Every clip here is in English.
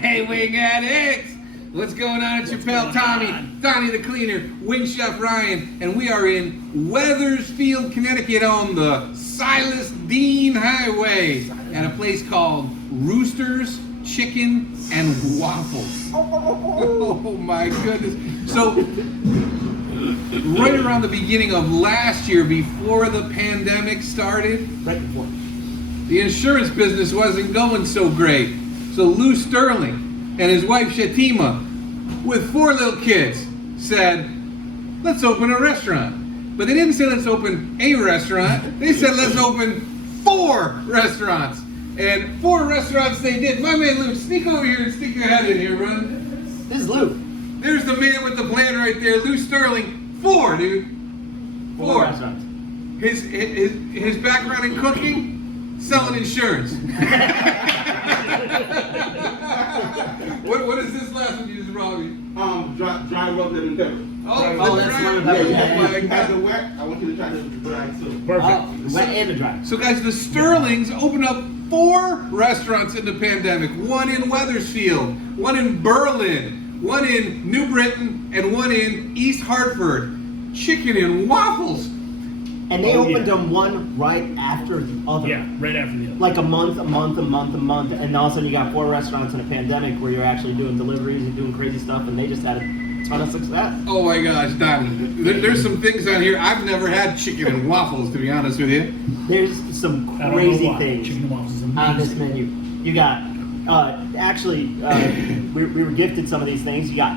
Hey, Wingaddicts! What's going on? It's your pal Tommy, Donnie the Cleaner, Wing Chef Ryan, and we are in Wethersfield, Connecticut on the Silas Dean Highway at a place called Roosters Chicken and Waffles. Oh my goodness. So, right around the beginning of last year, before the pandemic started, Right before. the insurance business wasn't going so great. So Lou Sterling and his wife Shateema, with 4 little kids, said, let's open a restaurant. But they didn't say let's open a restaurant. They said let's open 4 restaurants. And 4 restaurants they did. My man Lou, sneak over here and stick your head in here, brother. This is Lou. There's the man with the plan right there, Lou Sterling. 4, dude. 4 restaurants. His background in cooking, selling insurance. What is this last one you just brought me? Dry rub lemon pepper. Oh, that's lemon pepper. Yeah, my you have God. the wet. I want you to try the dry too. Perfect. Wet and a dry. So guys, the Sterlings opened up 4 restaurants in the pandemic. 1 in Wethersfield, 1 in Berlin, 1 in New Britain, and 1 in East Hartford. Chicken and Waffles. And they opened them one right after the other. Yeah, right after the other. Like a month, and all of a sudden you got 4 restaurants in a pandemic where you're actually doing deliveries and doing crazy stuff, and they just had a ton of success. Oh my gosh, Donnie. There's some things on here. I've never had chicken and waffles, to be honest with you. There's some I don't know crazy why. things Chicken and waffles is on amazing. this menu. You got, we were gifted some of these things. You got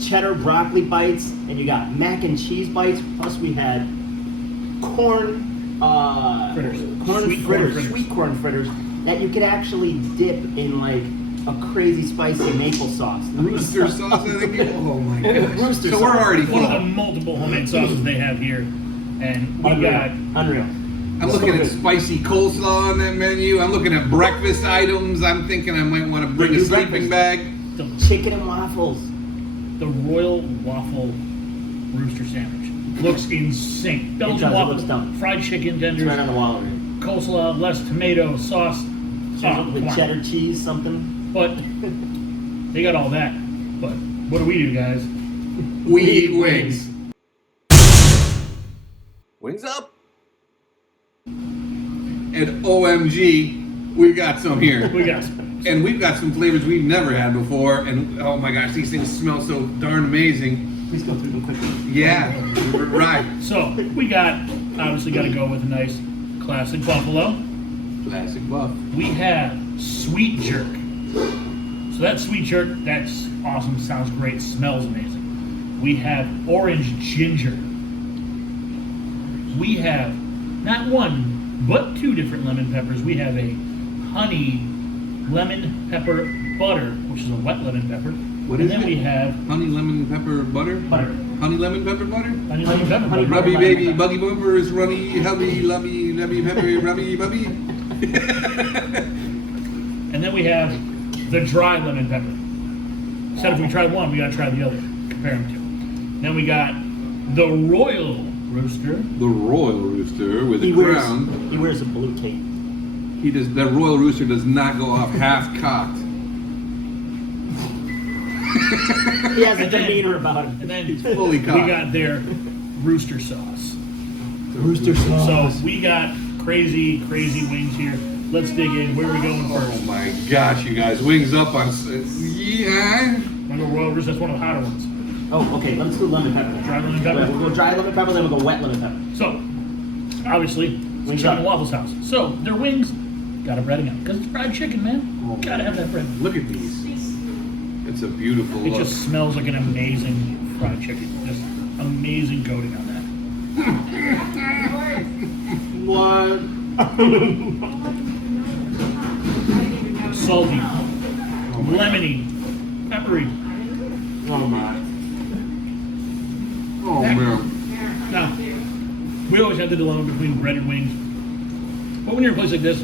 cheddar broccoli bites, and you got mac and cheese bites. Plus we had corn Fritters. sweet corn fritters that you could actually dip in like a crazy spicy maple sauce. Rooster sauce, I think. Oh my gosh. Rooster So we're sauce. already One of the full. multiple homemade sauces they have here. And we got Unreal. I'm looking at spicy coleslaw on that menu. I'm looking at breakfast items. I'm thinking I might want to bring a do sleeping breakfast. bag. the, Chicken and waffles. the Royal Waffle Rooster Sandwich. Looks insane. Belgian does, it waffles, looks dumb. fried chicken It's tenders, right on the wall already. coleslaw, less tomato, sauce. With come on. cheddar cheese, something. But they got all that. But what do we do, guys? We eat wings. Wings up? And OMG, we've got some here. We got some. And we've got some flavors we've never had before. And oh my gosh, these things smell so darn amazing. Please go through them quickly. Yeah, right. So we obviously got to go with a nice classic buffalo. Classic buff. We have sweet jerk. So that sweet jerk, that's awesome, sounds great, smells amazing. We have orange ginger. We have not 1, but 2 different lemon peppers. We have a honey lemon pepper butter, which is a wet lemon pepper. What and is then it? we have Honey lemon pepper butter? Butter. Honey lemon pepper butter? honey lemon pepper honey butter. Rubby baby, buggy bumpers, runny, hubby, lubby, lubby pepper, rubby, bubby. And then we have the dry lemon pepper. Said if we try one, we gotta try the other. Compare them to. Then we got the Royal Rooster. The Royal Rooster with a He crown. wears a blue cape. He does. That Royal Rooster does not go off half cocked. He has a And then- demeanor about him. And then Fully we cocked. got their rooster sauce. Rooster So we got crazy wings here. Let's dig in. Where are we going Oh first? my gosh, you guys! Wings up on. Yeah. Remember Royal Rooster? That's one of the hotter ones. Oh, okay. Let's do lemon pepper. Dry lemon pepper. We'll go dry lemon pepper, then we'll go wet lemon pepper. So, obviously, Wings chicken up. and Waffles house. So their wings got a breading on because it's fried chicken, man. Oh, Gotta have that bread. Look at these. It's a beautiful It look. just smells like an amazing fried chicken. Just amazing coating on that. What? Salty, lemony, peppery. Oh my. Oh man. Now, we always have the dilemma between breaded wings. But when you're in a place like this,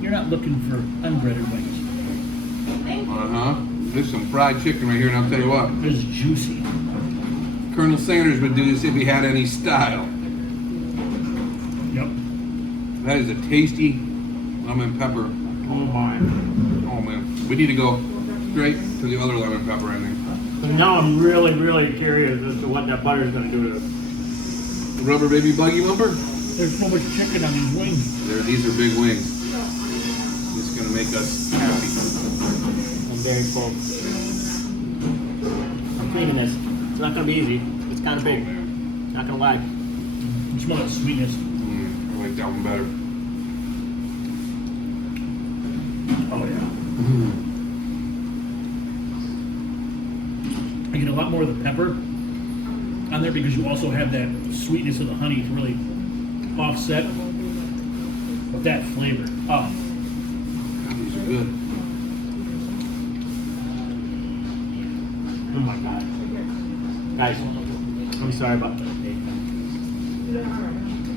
you're not looking for unbreaded wings. There's some fried chicken right here, and I'll tell you what. It's juicy. Colonel Sanders would do this if he had any style. Yep. That is a tasty lemon pepper. Oh my. Oh man, we need to go straight to the other lemon pepper, I think. So now I'm really, really curious as to what that butter is going to do to it. The rubber baby buggy bumper? There's so much chicken on these wings. These are big wings. It's gonna make us happy. I'm very full. I'm cleaning this. It's not going to be easy. It's kind of big. Not going to lie. You smell that sweetness. I like that one better. Oh yeah. I get a lot more of the pepper on there because you also have that sweetness of the honey to really offset with that flavor. Oh, These are good. Oh my God. Guys, I'm sorry about that.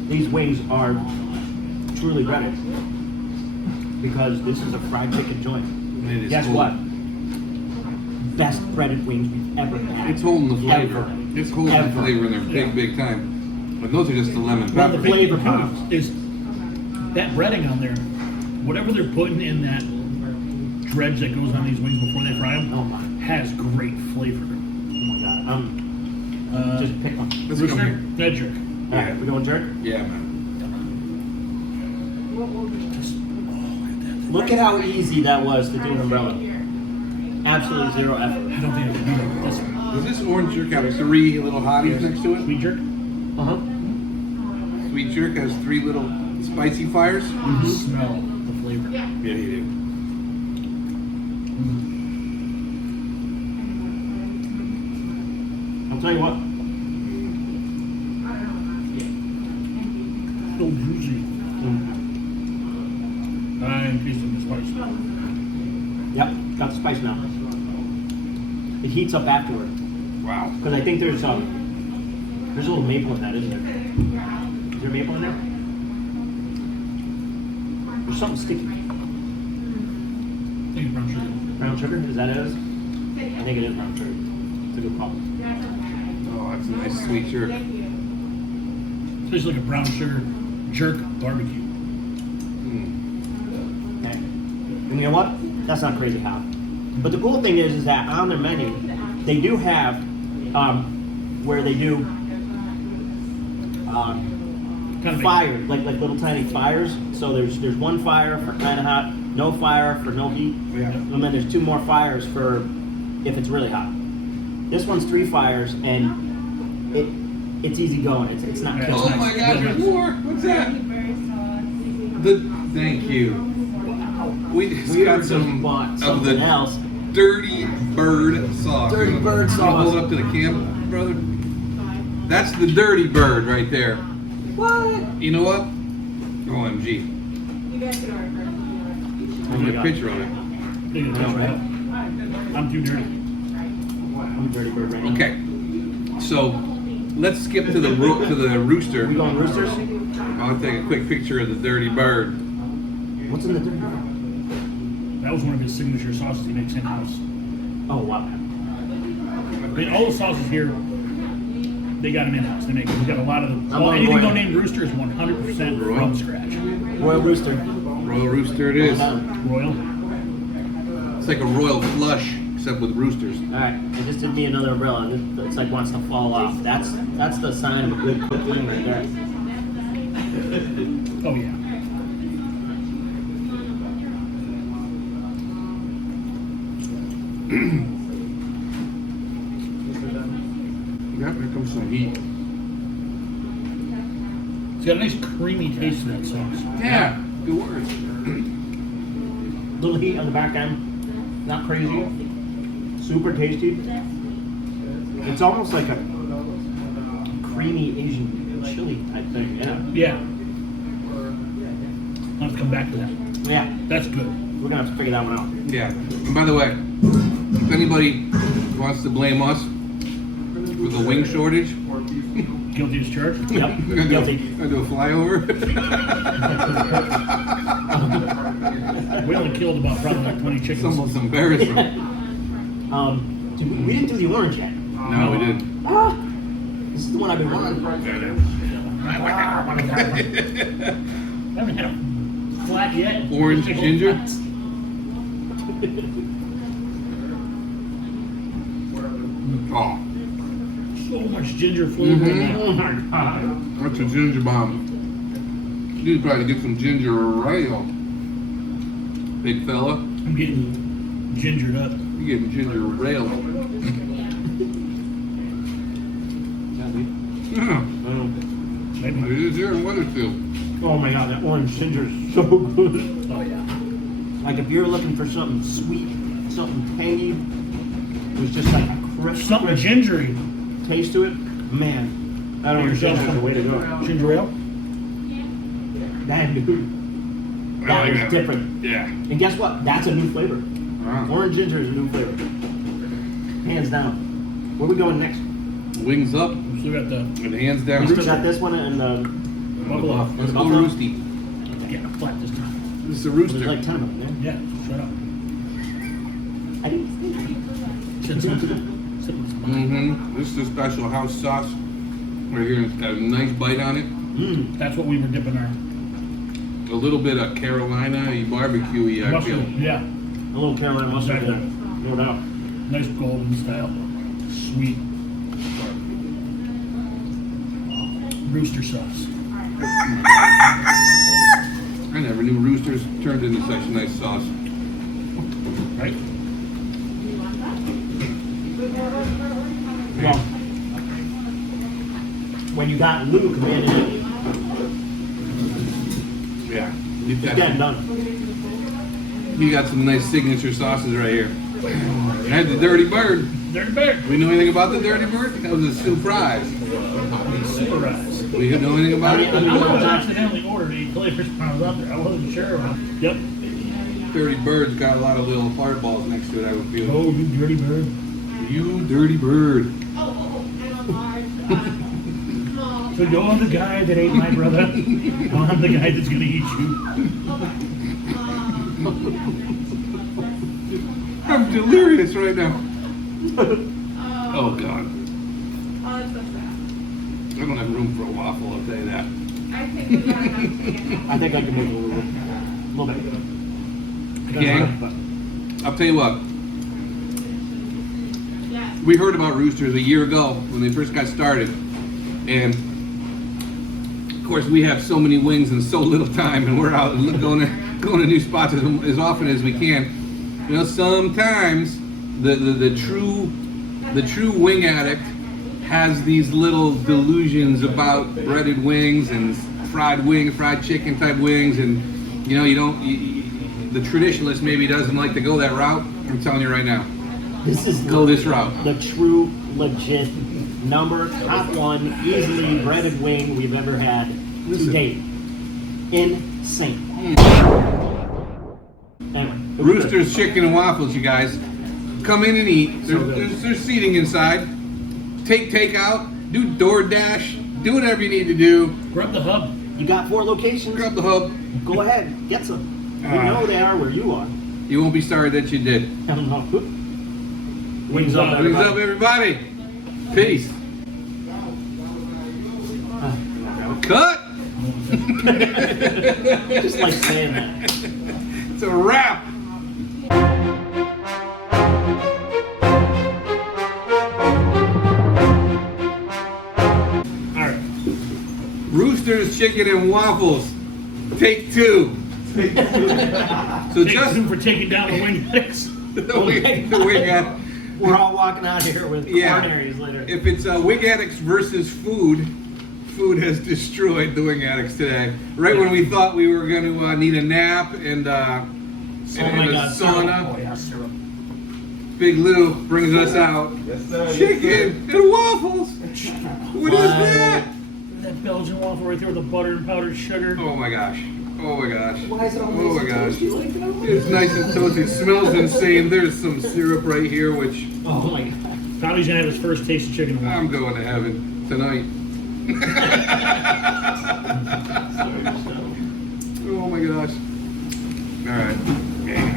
These wings are truly breaded because this is a fried chicken joint. And it is Guess cold. what? Best breaded wings we've ever had. It's holding the flavor. Ever. It's holding the Ever. flavor in there big, big time. But those are just the lemon Well, the pepper. flavor big bombs. is that breading on there. Whatever they're putting in that dredge that goes on these wings before they fry them Oh my. has great flavor. Oh my God. Just pick one. Let's Rooster, go here. that jerk. All right, we going jerk? Yeah, man. Just, Look at how easy that was to do an umbrella. Absolutely zero effort. I don't think I can do it. This Does this orange jerk have 3 little hotties next to it? sweet jerk. Uh-huh. Sweet jerk has 3 little spicy fires? Smell the flavor. Yeah, you do. I'll tell you what. So juicy. I'm tasting the spice. Yep, got the spice now. It heats up afterward. Wow. Because I think there's a little maple in that, isn't there? Is there maple in there? There's something sticky. I think it's brown sugar. Brown sugar? Is that it? I think it is brown sugar. It's a good call. Oh, that's a nice sweet jerk. Tastes like a brown sugar jerk barbecue. Okay. And you know what? That's not crazy hot. But the cool thing is that on their menu, they do have where they do Kind of fire, like little tiny fires. So there's one fire for kind of hot, no fire for no heat, Yeah. and then there's 2 more fires for if it's really hot. This one's 3 fires, and it's easy going. It's not Yeah. killing. Oh my God, there's more. What's that? Thank you. We just We got just some bought of something the else. Dirty Bird sauce. Dirty Bird You wanna sauce. hold it up to the camera, brother? That's the Dirty Bird right there. What? You know what? OMG. You guys could order. Oh Get my a God. picture on it. Take a picture of that. I'm too dirty. I'm a dirty bird right now. Okay. So let's skip to the rooster. We going roosters? I'll take a quick picture of the Dirty Bird. What's in the dirty bird? That was one of his signature sauces he makes in house. Oh wow. I mean, all the sauces here, they got them in house. They make. We got a lot of them. I'm on Anything board. though named Rooster is 100% from scratch. Royal Rooster. Royal Rooster it is. Royal. It's like a royal flush, except with roosters. Alright, I just did me another umbrella and it's like wants to fall off. That's the sign of a good cooking right there. Oh yeah. Yep, here comes some heat. It's got a nice creamy taste to that sauce. Yeah, good word. Little heat on the back end. Not crazy. Super tasty. It's almost like a creamy Asian chili type thing. Yeah. Yeah. I'll have to come back to that. Yeah. That's good. We're gonna have to figure that one out. Yeah. And by the way, if anybody wants to blame us for the wing shortage, Guilty as charged. Yep. I'm gonna Guilty. do a flyover. We only killed about probably like 20 It's chickens. almost embarrassing. Dude, we didn't do the orange yet. No, we didn't. Ah, this is the one I've been wanting. I haven't had a flat yet. Orange Chicken ginger? flats. Oh, So much ginger flavor in that. Oh my god. that's a ginger bomb. You need to probably get some ginger ale. Big fella. I'm getting gingered up. You getting ginger ale. Yeah. Maybe. It is here in Wethersfield. Oh my god, that orange ginger is so good. Oh yeah. Like if you're looking for something sweet, something tangy, with just like a crisp, Something crisp gingery. taste to it, man, that orange ginger is the way to go. Ginger ale. Damn, dude. I That like was that. different. Yeah. And guess what? That's a new flavor. Wow. Orange ginger is a new flavor. Hands down. Where we going next? Wings up We still got the and hands down. We still Rooster. got this one and Waffle. Let's go Buffalo. Roosty. Getting a flat this time. This is a there's rooster. like 10 of them, man. Yeah, shut up. I didn't Sit down. Sit down. This is a special house sauce. Right here, it's got a nice bite on it. Mmm. That's what we were dipping our A little bit of Carolina barbecue-y, I mushroom. feel. Yeah. A little caramel mustard there. No doubt. Nice golden style. Sweet. Rooster sauce. I never knew roosters turned into such a nice sauce. Right? Well, when you got Lou commanding it, Yeah. it's getting done. You got some nice signature sauces right here. And the Dirty Bird. Dirty Bird. We know anything about the Dirty Bird? That was a surprise. Superized. We know anything about I it? was accidentally ordered 8 flavors when I was out there. I wasn't sure. Yep. Dirty Bird's got a lot of little fireballs next to it, I would feel. Oh, you dirty bird. You Dirty Bird. So you're the guy that ate my brother. I'm the guy that's gonna eat you. I'm delirious right now. Oh, God. I don't have room for a waffle, I'll tell you that. I think I can make a little bit. Gang, I'll tell you what. We heard about Roosters a year ago when they first got started. And, of course, we have so many wings and so little time, and we're out going to new spots as often as we can. You know, sometimes the true wing addict has these little delusions about breaded wings and fried chicken type wings, and you know, the traditionalist maybe doesn't like to go that route. I'm telling you right now, This is go this route. the true, legit top one, easily breaded wing we've ever had to date. Insane. Anyway, Roosters chicken and waffles, you guys. Come in and eat. There's seating inside. Take out. Do DoorDash. Do whatever you need to do. Grab the hub. You got 4 locations. Grab the hub. Go ahead, get some. You know they are where you are. You won't be sorry that you did. I don't know. Wings up. Wings up, everybody. Peace. Cut. Just like saying that. It's a wrap. All right. Roosters chicken and waffles. Take 2. So Thank just you for taking down the Wingaddicts. the wing addict. We're all walking out here with Yeah. coronaries later. If it's Wingaddicts versus food has destroyed the Wingaddicts today. Right when we thought we were going to need a nap and a sauna. Oh, yeah, syrup. Big Lou brings us out Yes, sir. chicken and waffles. What is that? That Belgian waffle right there with the butter and powdered sugar. Oh my gosh. Oh my gosh. Why is it all Oh nice my and gosh. toasty like that? It's nice and toasty. It smells insane. There's some syrup right here, which Oh my god. Tommy's gonna have his first taste of chicken and waffle. I'm going to heaven tonight. Oh my gosh. All right. Okay.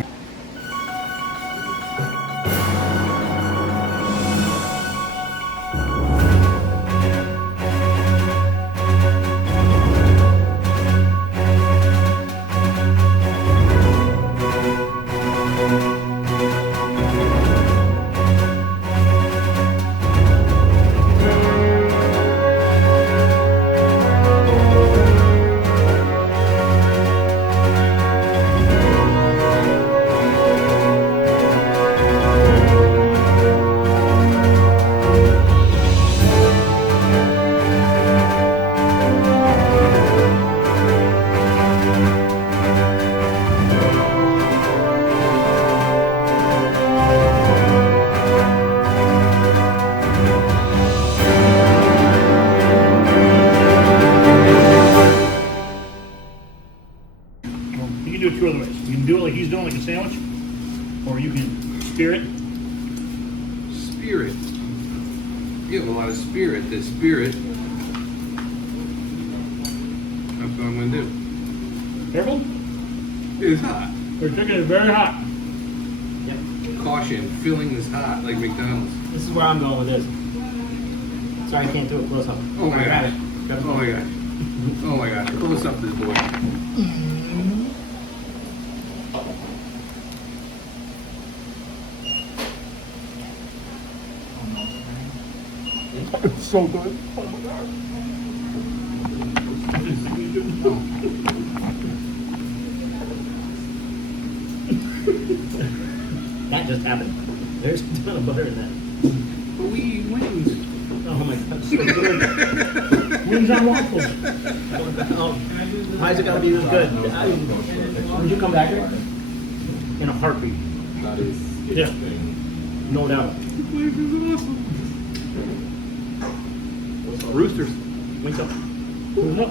spirit. You have a lot of spirit. This spirit. That's what I'm gonna do. Careful. It's hot. Your chicken is very hot. Yep. Caution, filling is hot, like McDonald's. This is where I'm going with this. Sorry, I can't do it close up. Oh my Grab gosh. it. Grab it. Oh my gosh. Oh my gosh. Close up this boy. It's so good. Oh my god. That just happened. There's a ton of butter in that. But we eat wings. Oh my god, so good. Wings on waffles. Oh, why is it gotta be this good? Would you come back here? In a heartbeat. Yeah. No doubt. The place is awesome. Roosters. Wake up. What's up?